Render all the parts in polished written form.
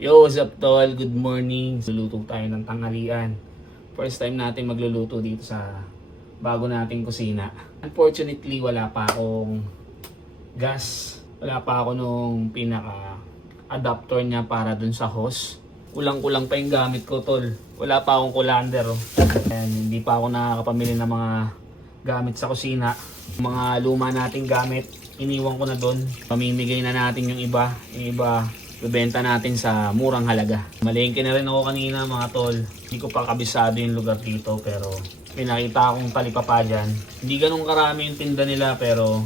Yo, what's up tol? Good morning. Luluto tayo ng tanghalian. First time natin magluluto dito sa bago nating kusina. Unfortunately, wala pa akong gas. Wala pa ako nung pinaka adapter niya para dun sa hose. Kulang-kulang pa yung gamit ko tol. Wala pa akong colander. Oh. And hindi pa ako nakakapamili ng mga gamit sa kusina. Mga luma nating gamit, iniwan ko na dun. Pamimigay na natin yung iba. Yung iba, ibenta natin sa murang halaga. Malengke na rin ako kanina mga tol. Hindi ko pa kabisado yung lugar dito pero may nakita akong talipapa dyan. Hindi ganun karami yung tinda nila pero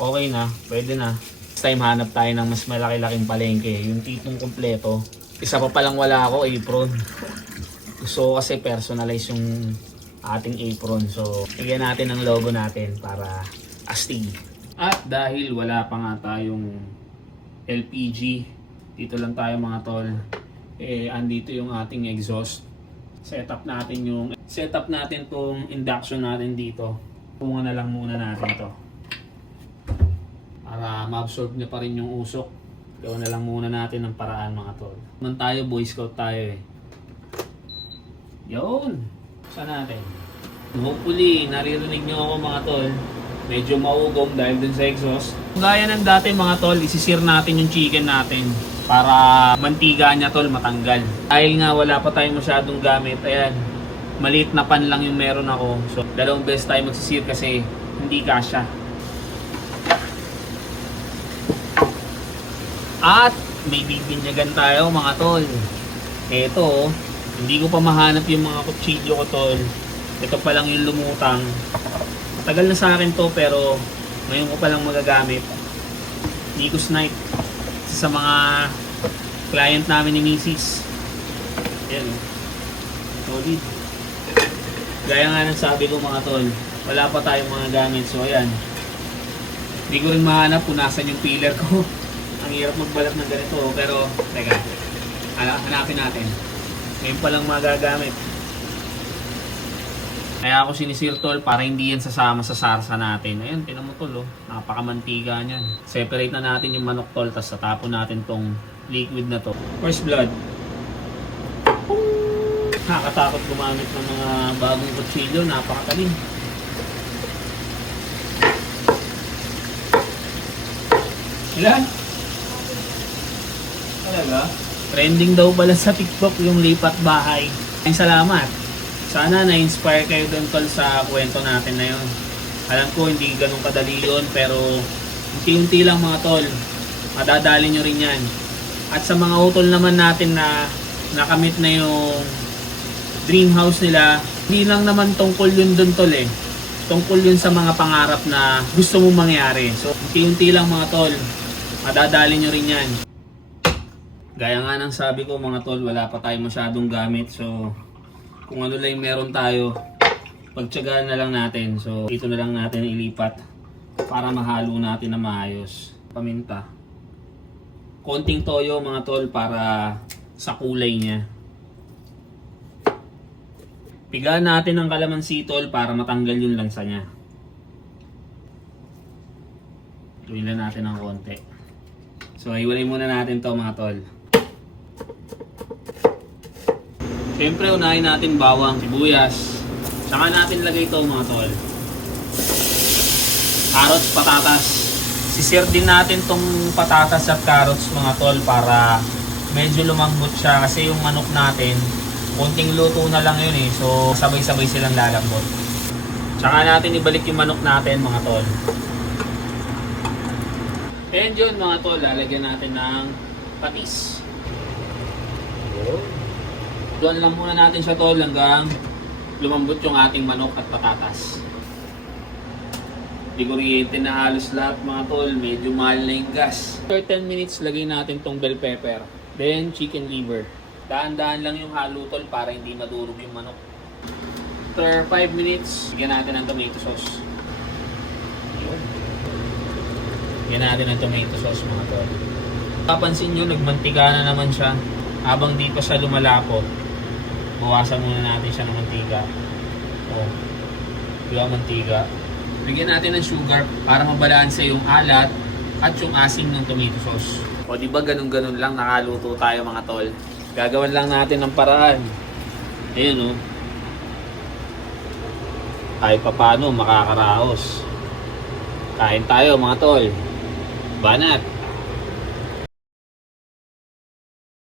okay na, pwede na. Next time hanap tayo ng mas malaki-laking palengke. Yung tipong kompleto. Isa pa palang wala ako, apron. Gusto ko kasi personalize yung ating apron. So, bigyan natin ng logo natin para astig. At dahil wala pa nga tayong LPG, dito lang tayo mga tol. Andito yung ating exhaust. Setup natin tong induction natin dito. Tunga na lang muna natin to para ma-absorb niya pa rin yung usok. Gawin na lang muna natin ng paraan mga tol. Man tayo, Boy Scout tayo eh. Yun! Saan natin? Hopefully, naririnig nyo ako mga tol. Medyo maugong dahil dun sa exhaust. Gaya ng dati mga tol, isisir natin yung chicken natin para mantiga niya tol matanggal. Dahil nga wala pa tayong masyadong gamit, ayan, maliit na pan lang yung meron ako. So, dalawang beses tayo magsisir kasi hindi kasya. At may bibinyagan tayo mga tol. Eto, hindi ko pa mahanap yung mga kutsilyo ko tol. Ito pa lang yung lumutang. Tagal na sa akin to pero ngayon ko palang magagamit. Nikos Knife. Isa sa mga client namin ni Mrs. Ayan. Solid. Gaya nga ng sabi ko mga tol, wala pa tayong mga gamit. So ayan. Hindi ko rin mahanap kung nasan yung peeler ko. Ang hirap magbalat ng ganito. Pero teka, hanapin natin. Ngayon palang magagamit. Kaya ako sinisir tol para hindi yan sasama sa sarsa natin. Ayun, tinan mo tol oh. Napakamantiga niyan. Separate na natin yung manok tol, tapos tatapon natin tong liquid na to. First blood. Nakakatakot gumamit ng mga bagong kutsilyo, napakatalim. Ilan? Talaga? Trending daw pala sa TikTok yung lipat bahay. Ay, salamat. Sana na-inspire kayo doon tol sa kwento natin na yun. Alam ko hindi ganun kadali yun pero unti-unti lang mga tol. Madadali nyo rin yan. At sa mga utol naman natin na nakamit na yung dream house nila, hindi lang naman tungkol yun doon tol eh. Tungkol yun sa mga pangarap na gusto mong mangyari. So unti-unti lang mga tol. Madadali nyo rin yan. Gaya nga ng sabi ko mga tol, wala pa tayong masyadong gamit. So kung ano lang meron tayo, pagtsagaan na lang natin. So, ito na lang natin ilipat para mahalo natin na maayos. Paminta. Konting toyo mga tol para sa kulay niya. Pigaan natin ng kalamansi tol para matanggal yung lansa niya. Tuwin lang natin ng konti. So, hiwalay muna natin to mga tol. Siyempre, unahin natin bawang, sibuyas. Saka natin lagay ito mga tol. Carrots, patatas. Sisir din natin tong patatas at carrots mga tol para medyo lumambot siya. Kasi yung manok natin, konting luto na lang yun eh. So, sabay-sabay silang lalambot. Saka natin ibalik yung manok natin mga tol. And yun mga tol, lalagyan natin ng patis. Doon lang muna natin siya tol hanggang lumambot yung ating manok at patatas. Hindi ko rin na halos lahat mga tol, medyo mahal na yung gas. After 10 minutes, lagay natin tong bell pepper. Then chicken liver. Daan-daan lang yung halo tol para hindi madurog yung manok. After 5 minutes, bigyan natin ng tomato sauce. Bigyan natin ng tomato sauce mga tol. Papansin nyo, nagmantika na naman siya. Habang di pa siya lumalapot, bawasan muna natin siya ng mantika. Oh, diba mantika? Bigyan natin ng sugar para mabalanse yung alat at yung asim ng tomato sauce. O di ba ganun-ganun lang nakaluto tayo mga tol. Gagawan lang natin ng paraan. Ayun oh. Kahit papaano makakaraos. Kain tayo mga tol. Banat.